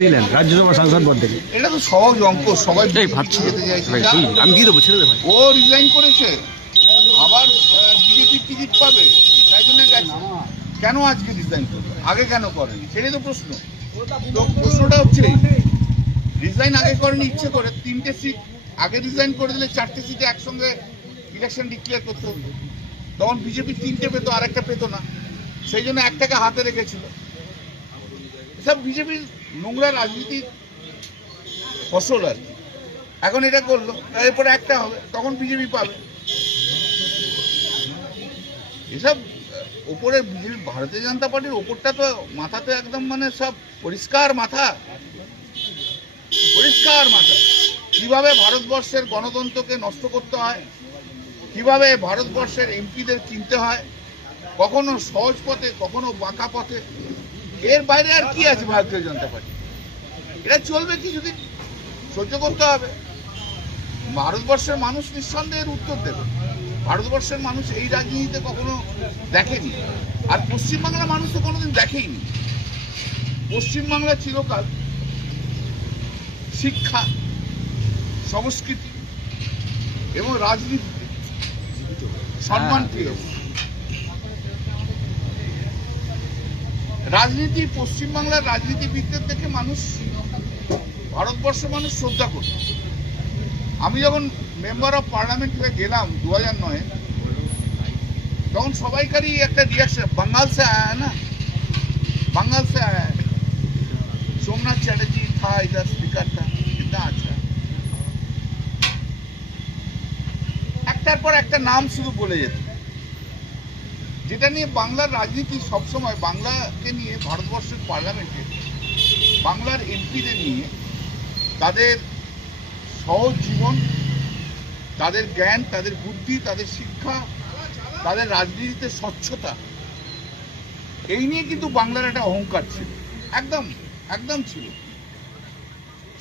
দিলেন রাজ্যসভা সাংসদ পদ থেকে। এটা তো সহজ অঙ্ক, সবাই এই ভাবছি যেতে চাইছে। ভাই, কি? আমি দিয়ে দেবো, ছেড়ে দে ভাই। ও রিজাইন করেছে, আবার বিজেপি টিকিট পাবে, তাই জন্য গেছে। কেন আজকে রিজাইন করবে, আগে কেন করেনি, সেটাই তো প্রশ্ন। তো প্রশ্নটা হচ্ছে রিজাইন আগে করেনি ইচ্ছে করে। 3টে সিট আগে রিজাইন করে দিলে 4টে সিটে একসঙ্গে ইলেকশন ডিক্লেয়ার করতে হতো, তখন বিজেপি 3টে পেতো, আরেকটা পেতো না, সেই জন্য একটাকে হাতে রেখেছিল। সব বিজেপির নোংরা রাজনীতির ফসল আর কি। এখন এটা করলো, এরপরে একটা হবে, তখন বিজেপি পাবে। এসব ওপরে বিজেপি, ভারতীয় জনতা পার্টির ওপরটা তো মাথা তো একদম মানে সব পরিষ্কার মাথা, পরিষ্কার মাথা। কিভাবে ভারতবর্ষের গণতন্ত্রকে নষ্ট করতে হয়, কিভাবে ভারতবর্ষের এমপিদের কিনতে হয়, কখনো সহজ পথে, কখনো বাঁকা পথে। এর বাইরে আর কি আছে ভারতীয় জনতা পার্টি? এটা চলবে কিছুদিন, সহ্য করতে হবে। ভারতবর্ষের মানুষ নিঃসন্দেহের উত্তর দেবে। ভারতবর্ষের মানুষ এই রাজনীতিতে কখনো দেখেনি, আর পশ্চিমবাংলার মানুষ তো কোনোদিন দেখেইনি। পশ্চিমবাংলা চিরকাল শিক্ষা, সংস্কৃতি এবং রাজনীতিতে সম্মান পেয়ে রাজনীতি, পশ্চিমবাংলার রাজনীতিবিদদের দেখে মানুষ, ভারতবর্ষের মানুষ শ্রদ্ধা করত। আমি যখন মেম্বার অফ পার্লামেন্ট হয়ে গেলাম 2009-এ, তখন সবাইকারই একটা রিয়াকশন, बंगाल से आया है ना, बंगाल से आया है, सोमनाथ चैटर्जी था इधर, स्पीकर था, कितना अच्छा। একটার পর একটা নাম শুধু বলে যেত, যেটা নিয়ে বাংলার রাজনীতি সবসময়, বাংলাকে নিয়ে ভারতবর্ষের পার্লামেন্টে বাংলার এমপিদের নিয়ে তাদের সহজ জীবন, তাদের জ্ঞান, তাদের বুদ্ধি, তাদের শিক্ষা, তাদের রাজনীতিতে স্বচ্ছতা, এই নিয়ে কিন্তু বাংলার একটা অহংকার ছিল, একদম একদম ছিল।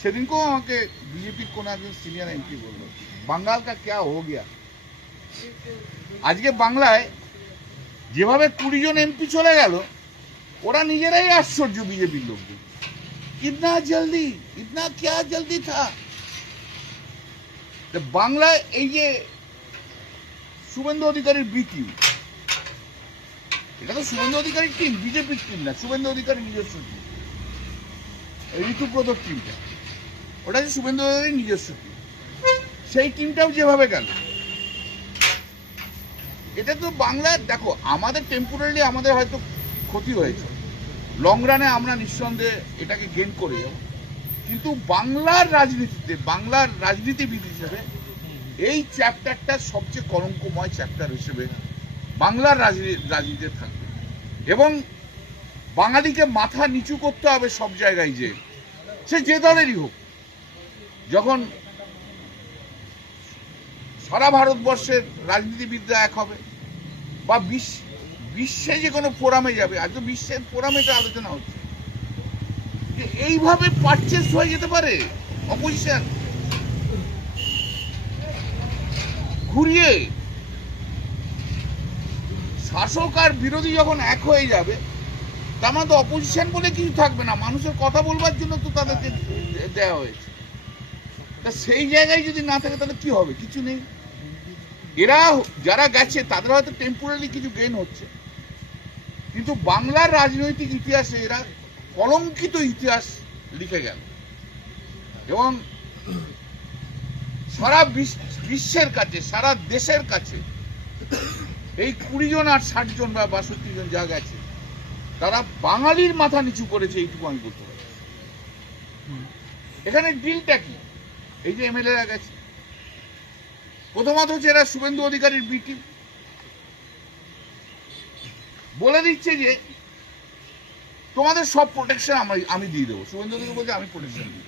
সেদিনকেও আমাকে বিজেপির কোন একজন সিনিয়র এমপি বলল, বাঙ্গাল কা ক্যা হো গিয়া। আজকে বাংলায় যেভাবে 20 জন এমপি চলে গেল, ওরা নিজেরাই আশ্চর্য বিজেপির লোকজন, কিতনা জলদি, ইতনা ক্যা জলদি থা। বাংলায় এই যে শুভেন্দু অধিকারীর বিটিউ, এটা তো শুভেন্দু অধিকারীর টিম, বিজেপির টিম না, শুভেন্দু অধিকারীর নিজস্ব টিম। ঋতুব্রতর টিমটা, ওটা যে শুভেন্দু অধিকারীর নিজস্ব টিম, সেই টিমটাও যেভাবে গেল, এটা তো বাংলার, দেখো আমাদের টেম্পোরারি আমাদের হয়তো ক্ষতি হয়েছে, লং রানে আমরা নিঃসন্দেহে এটাকে গেইন করে যাব, কিন্তু বাংলার রাজনীতিতে, বাংলার রাজনীতিবিদ হিসেবে এই চ্যাপ্টারটা সবচেয়ে কলঙ্কময় চ্যাপ্টার হিসেবে বাংলার রাজনীতিতে থাকবে। এবং বাঙালিকে মাথা নিচু করতে হবে সব জায়গায়, সে যে দলেরই হোক। যখন সারা ভারতবর্ষের রাজনীতিবিদরা এক হবে, বা বিশ্বে যে কোনো ফোরামে যাবে, আজ তো বিশ্বের ফোরামে তো আলোচনা হচ্ছে, যে এইভাবে পারচেস হয়ে যেতে পারে অপোজিশন, ঘুরিয়ে শাসক আর বিরোধী যখন এক হয়ে যাবে, তার মানে তো অপোজিশন বলে কিছু থাকবে না, মানুষের কথা বলবার জন্য তো তাদেরকে দেওয়া হয়েছে। তা সেই জায়গায় যদি না থাকে তাহলে কি হবে? কিছু নেই। এরা যারা গেছে তাদের হয়তো টেম্পোরারি কিছু গেইন হচ্ছে, কিন্তু বাংলার রাজনৈতিক ইতিহাসে এরা কলঙ্কিত ইতিহাস লিখে গেল। এবং সারা বিশ্বের কাছে, সারা দেশের কাছে এই 20 জন আর 60 জন বা 62 জন যা গেছে, তারা বাঙালির মাথা নিচু করেছে, এইটুকু আমি বলতে পারি। এখানে ডিলটা কি? এই যে এমএলএরা গেছে, প্রথমত হচ্ছে এরা শুভেন্দু অধিকারীর বিটি, বলে দিচ্ছে যে তোমাদের সব প্রোটেকশন আমি দিয়ে দেবো। শুভেন্দু অধিকারী বলছে আমি প্রোটেকশন দিব,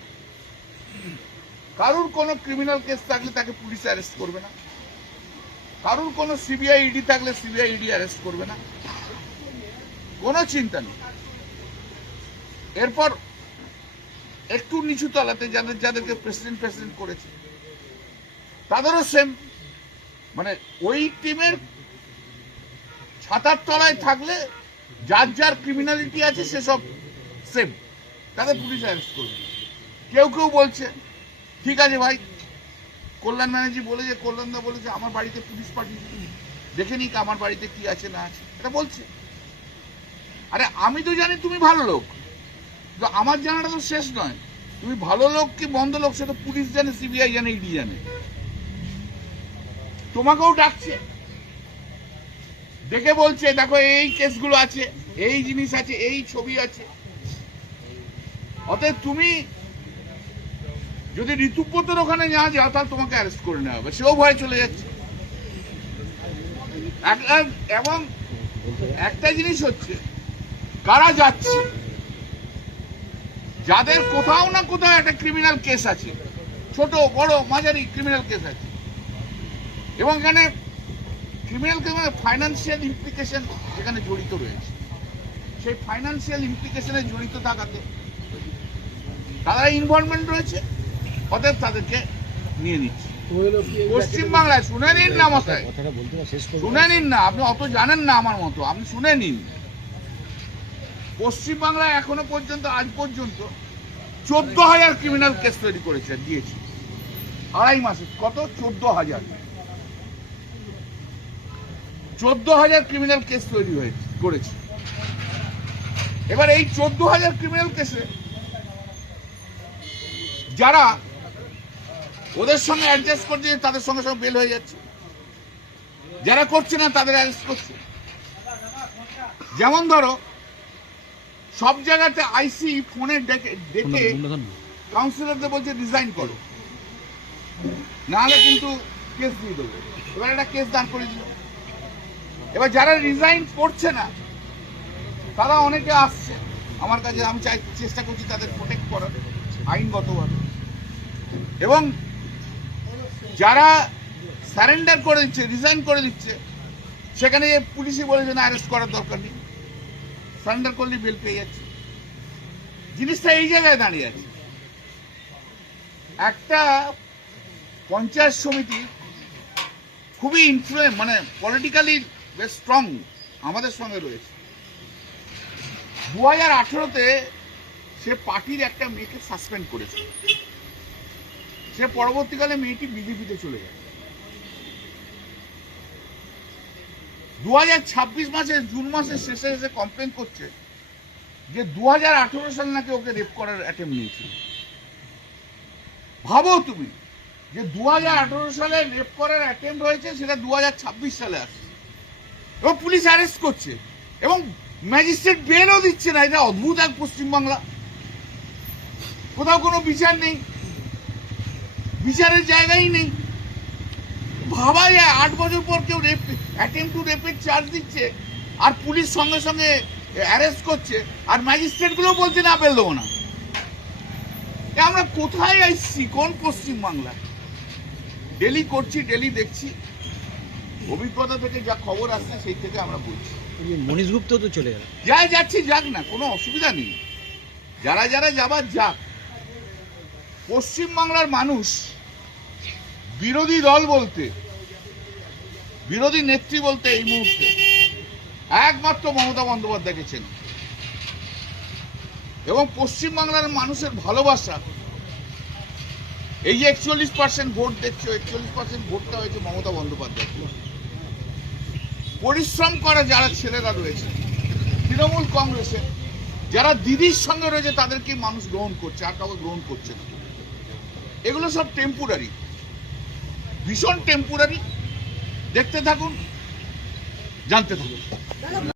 কারুর কোনো ক্রিমিনাল কেস থাকলে তাকে পুলিশ অ্যারেস্ট করবে না, কারুর কোনো সিবিআই ইডি থাকলে সিবিআই ইডি অ্যারেস্ট করবে না, কোনো চিন্তা নেই। এরপর একটু নিচু তলাতে যাদেরকে প্রেসিডেন্ট করেছে তাদেরও সেম, মানে ওই টিমের ছাতার তলায় থাকলে যার যার ক্রিমিনালিটি আছে সেসব সেম। তাদের পুলিশ অ্যারেস্ট করবে। কেউ কেউ বলছে ঠিক আছে ভাই, কল্যাণ ব্যানার্জি বলেছে, কল্যাণদা বলেছে আমার বাড়িতে পুলিশ পাঠিয়েছে, তুমি দেখে নিক আমার বাড়িতে কি আছে না আছে, এটা বলছে। আরে আমি তো জানি তুমি ভালো লোক, তো আমার জানাটা তো শেষ নয়। তুমি ভালো লোক কি বন্ধ লোক সেটা পুলিশ জানে, সিবিআই জানে, ইডি জানে। তোমাকেও ডাকছে, দেখে বলছে দেখো এই কেসগুলো আছে, এই জিনিস আছে, এই ছবি আছে। অতএব তুমি যদি ঋতুব্রতর ওখানে না যাও তাহলে তোমাকে অ্যারেস্ট করে নেওয়া হবে, সেও ভয়ে চলে যাচ্ছে। এবং একটা জিনিস হচ্ছে, কারা যাচ্ছে, যাদের কোথাও না কোথাও একটা ক্রিমিনাল কেস আছে, ছোট বড় মাঝারি ক্রিমিনাল কেস আছে, এবং এখানে ক্রিমিনাল কেস মানে ফাইন্যান্সিয়াল ইমপ্লিকেশন এখানে জড়িত রয়েছে। সেই ফাইন্যান্সিয়াল ইমপ্লিকেশনে জড়িত থাকাতে তারা ইনভলভমেন্ট রয়েছে, অতএব তাদেরকে নিয়ে নিচ্ছে। পশ্চিমবাংলায় শুনে নিন না মশাই, শুনে নিন না, আপনি অত জানেন না আমার মতো, আপনি শুনে নিন। পশ্চিমবাংলায় এখনো পর্যন্ত, আজ পর্যন্ত 14,000 ক্রিমিনাল কেস তৈরি করেছে, দিয়েছে আড়াই মাসে। কত? 14,000 ক্রিমিনাল কেস তৈরি করেছে। এবার এই 14,000 ক্রিমিনাল কেসে যারা ওদের সঙ্গে অ্যাডজাস্ট করছে তাদের সঙ্গে সঙ্গে বেল হয়ে যাচ্ছে, যারা করছে না তাদের অ্যারেস্ট করছে। যেমন ধরো সব জায়গাতে আইসি ফোনে ডেকে কাউন্সিলরদের বলছে রিজাইন করো, নাহলে কিন্তু কেস দিয়ে দেবো। এবার একটা কেস দান করে দিল। এবার যারা রিজাইন করছে না তারা অনেকে আসছে আমার কাছে, আমি চেষ্টা করছি তাদের প্রোটেক্ট করার আইনগতভাবে। এবং যারা সারেন্ডার করে দিচ্ছে, রিজাইন করে দিচ্ছে, সেখানে পুলিশই বলেছে না অ্যারেস্ট করার দরকার নেই, সারেন্ডার করলে বেল পেয়ে যাচ্ছে। জিনিসটা এই জায়গায় দাঁড়িয়ে আছে। একটা পঞ্চায়েত সমিতি খুবই মানে পলিটিক্যালি বেশ স্ট্রং আমাদের সঙ্গে রয়েছে। 2018-তে সে পার্টির একটা মেয়েকে সাসপেন্ড করেছে, সে পরবর্তীকালে মেয়েটি বিজেপিতে চলে যায়। 2026 মাসের জুন মাসের শেষে এসে কমপ্লেন করছে যে 2018 সালে নাকি ওকে রেপ করার অ্যাটেম্প নিয়েছিল। ভাবো তুমি যে 2018 সালে রেপ করার অ্যাটেম্প হয়েছে, সেটা 2026 সালে আসছে এবং পুলিশ অ্যারেস্ট করছে এবং ম্যাজিস্ট্রেট বেলও দিচ্ছে না। এটা অদ্ভুত এক পশ্চিমবাংলা, কোথাও কোনো বিচার নেই, বিচারের জায়গাই নেই। ভাবা যায় 8 বছর পর কেউ রেপ অ্যাটেম্প টু রেপের চার্জ দিচ্ছে আর পুলিশ সঙ্গে সঙ্গে অ্যারেস্ট করছে, আর ম্যাজিস্ট্রেটগুলো বলছে না বেল দেবো না। আমরা কোথায় আসছি, কোন পশ্চিমবাংলা? ডেলি করছি, ডেলি দেখছি, অভিজ্ঞতা থেকে যা খবর আসছে সেই থেকে আমরা বলছি। মনীশ গুপ্ত তো চলে গেল, যাই যাচ্ছি যাক না, কোনো অসুবিধা নেই, যারা যারা যাবার যাক। পশ্চিমবাংলার মানুষ বিরোধী দল বলতে, বিরোধী নেত্রী বলতে এই মুহূর্তে একমাত্র মমতা বন্দ্যোপাধ্যায়কে চেনে। এবং পশ্চিমবাংলার মানুষের ভালোবাসা, এই যে 41% ভোট দেখছো, 41% ভোটটা হয়েছে মমতা বন্দ্যোপাধ্যায়। পরিশ্রম করা যারা ছেলেরা রয়েছে তৃণমূল কংগ্রেসে, যারা দিদির সঙ্গে রয়েছে, তাদেরকে মানুষ গ্রহণ করছে, আর কাউকে গ্রহণ করছে না। এগুলো সব টেম্পোরারি, ভীষণ টেম্পোরারি। দেখতে থাকুন, জানতে থাকুন।